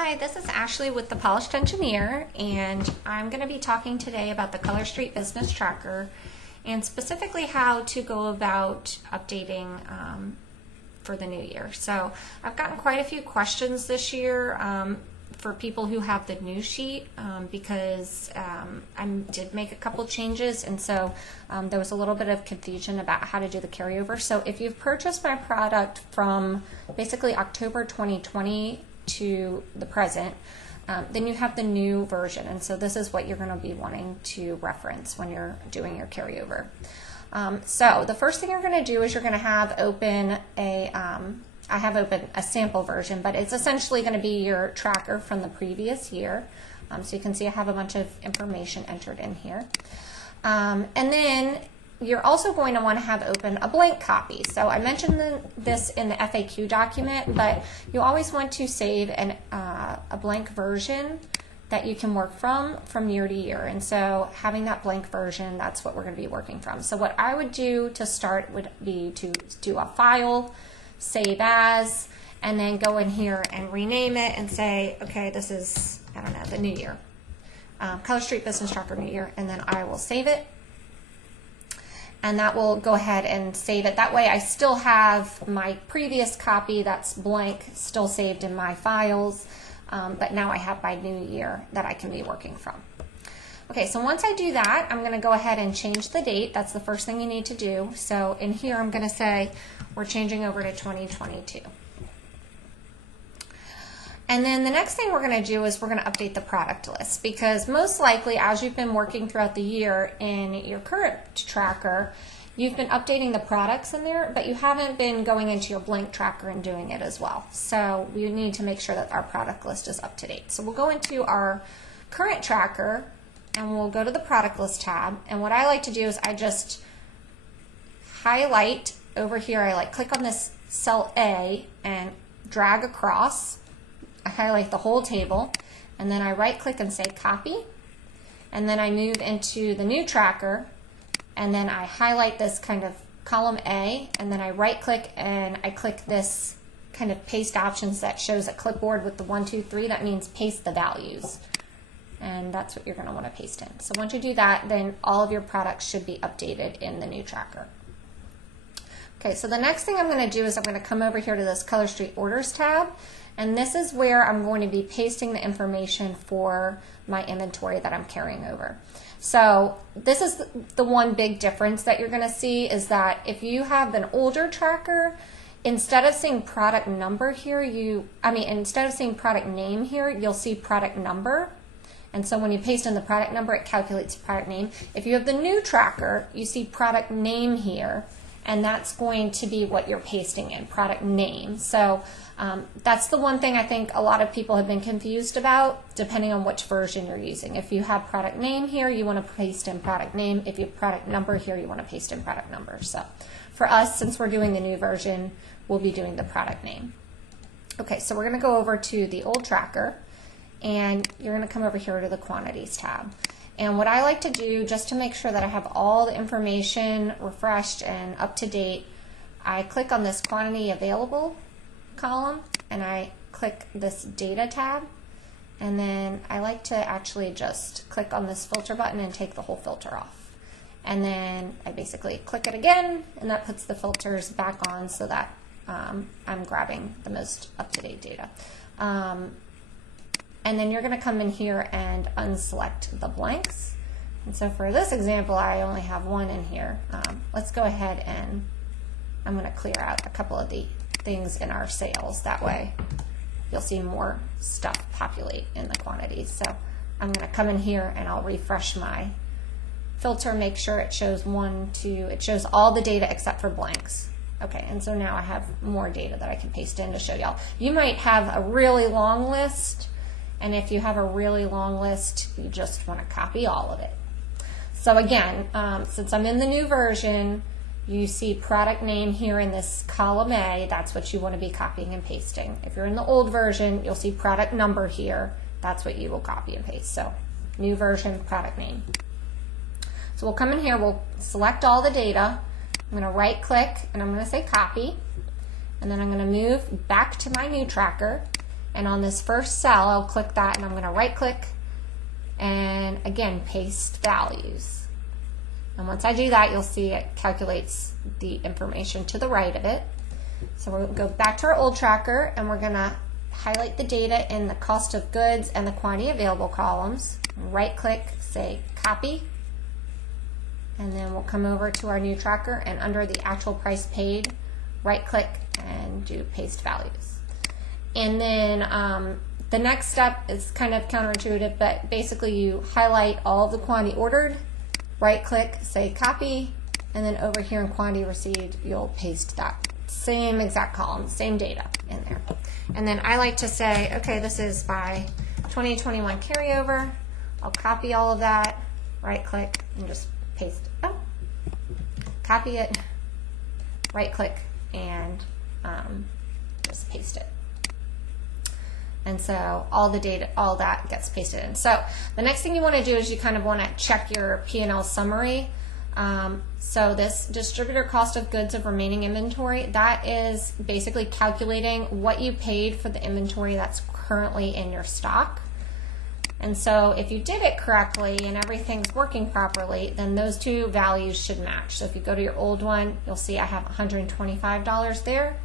Hi, this is Ashley with The Polished Engineer, and I'm going to be talking today about the Color Street Business Tracker and specifically how to go about updating for the new year. So I've gotten quite a few questions this year for people who have the new sheet because I did make a couple changes, and so there was a little bit of confusion about how to do the carryover. So if you've purchased my product from basically October 2020 to the present, then you have the new version, and so this is what you're going to be wanting to reference when you're doing your carryover. So the first thing you're going to do is you're going to have open a I have open a sample version, but it's essentially going to be your tracker from the previous year. So you can see I have a bunch of information entered in here. And then you're also going to want to have open a blank copy. So I mentioned this in the FAQ document, but you always want to save a blank version that you can work from year to year. And so having that blank version, that's what we're going to be working from. So what I would do to start would be to do a file, save as, and then go in here and rename it and say, okay, this is, I don't know, the new year. Color Street Business Tracker New Year, and then I will save it. And that will go ahead and save it. That way I still have my previous copy that's blank still saved in my files, but now I have my new year that I can be working from. Okay, so once I do that, I'm going to go ahead and change the date. That's the first thing you need to do. So in here I'm going to say we're changing over to 2022. And then the next thing we're going to do is we're going to update the product list, because most likely as you've been working throughout the year in your current tracker, you've been updating the products in there, but you haven't been going into your blank tracker and doing it as well. So we need to make sure that our product list is up to date. So we'll go into our current tracker and we'll go to the product list tab. And what I like to do is I just highlight over here, I click on this cell A and drag across. I highlight the whole table, and then I right click and say copy, and then I move into the new tracker, and then I highlight this kind of column A, and then I right click and I click this kind of paste options that shows a clipboard with the 1, 2, 3. That means paste the values, and that's what you're going to want to paste in. So once you do that, then all of your products should be updated in the new tracker. Okay, so the next thing I'm going to do is I'm going to come over here to this Color Street Orders tab, and this is where I'm going to be pasting the information for my inventory that I'm carrying over. So this is the one big difference that you're going to see, is that if you have an older tracker, instead of seeing product number here, instead of seeing product name here, you'll see product number. And so when you paste in the product number, it calculates the product name. If you have the new tracker, you see product name here, and that's going to be what you're pasting in, product name. So that's the one thing I think a lot of people have been confused about, depending on which version you're using. If you have product name here, you want to paste in product name. If you have product number here, you want to paste in product number. So for us, since we're doing the new version, we'll be doing the product name. Okay, so we're going to go over to the old tracker, and you're going to come over here to the quantities tab. And what I like to do, just to make sure that I have all the information refreshed and up to date, I click on this quantity available column, and I click this data tab, and then I like to actually just click on this filter button and take the whole filter off. And then I basically click it again, and that puts the filters back on so that I'm grabbing the most up-to-date data. And then you're going to come in here and unselect the blanks. And so for this example, I only have one in here. Let's go ahead and I'm going to clear out a couple of the things in our sales. That way you'll see more stuff populate in the quantities. So I'm going to come in here and I'll refresh my filter, make sure it shows 1, 2, it shows all the data except for blanks. Okay, and so now I have more data that I can paste in to show y'all. You might have a really long list, and if you have a really long list, you just want to copy all of it. So again, since I'm in the new version, you see product name here in this column A. That's what you want to be copying and pasting. If you're in the old version, you'll see product number here. That's what you will copy and paste. So new version, product name. So we'll come in here, we'll select all the data. I'm going to right click and I'm going to say copy. And then I'm going to move back to my new tracker. and on this first cell, I'll click that, and I'm going to right click and again paste values. And once I do that, you'll see it calculates the information to the right of it. So we'll go back to our old tracker, and we're going to highlight the data in the cost of goods and the quantity available columns. Right click, say copy, and then we'll come over to our new tracker, and under the actual price paid, right click and do paste values. And then the next step is kind of counterintuitive, but basically you highlight all of the quantity ordered, right click, say copy, and then over here in quantity received, you'll paste that same exact column, same data in there. And then I like to say, okay, this is by 2021 carryover. I'll copy all of that, right click, and just paste it. Oh, copy it, right click, and just paste it. And so all the data, all that gets pasted in. So the next thing you want to do is you kind of want to check your P&L summary. So this distributor cost of goods of remaining inventory, that is basically calculating what you paid for the inventory that's currently in your stock. And so if you did it correctly and everything's working properly, then those two values should match. So if you go to your old one, you'll see I have $125 there,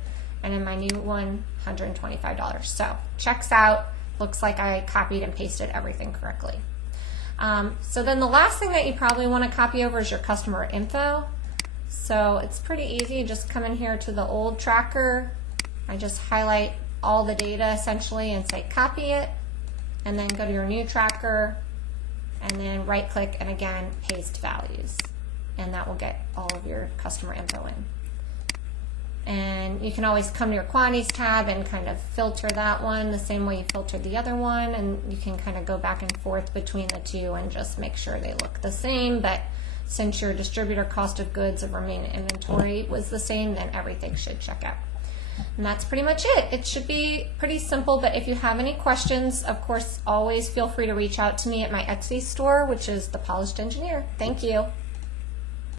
and in my new one, $125. So checks out, looks like I copied and pasted everything correctly. So then the last thing that you probably want to copy over is your customer info. So it's pretty easy. Just come in here to the old tracker. I just highlight all the data essentially and say copy it, and then go to your new tracker and then right click and again paste values, and that will get all of your customer info in. And you can always come to your quantities tab and kind of filter that one the same way you filtered the other one, and you can kind of go back and forth between the two and just make sure they look the same. But since your distributor cost of goods of remaining inventory was the same, then everything should check out. And that's pretty much it. It should be pretty simple, but if you have any questions, of course, always feel free to reach out to me at my Etsy store, which is The Polished Engineer. Thank you.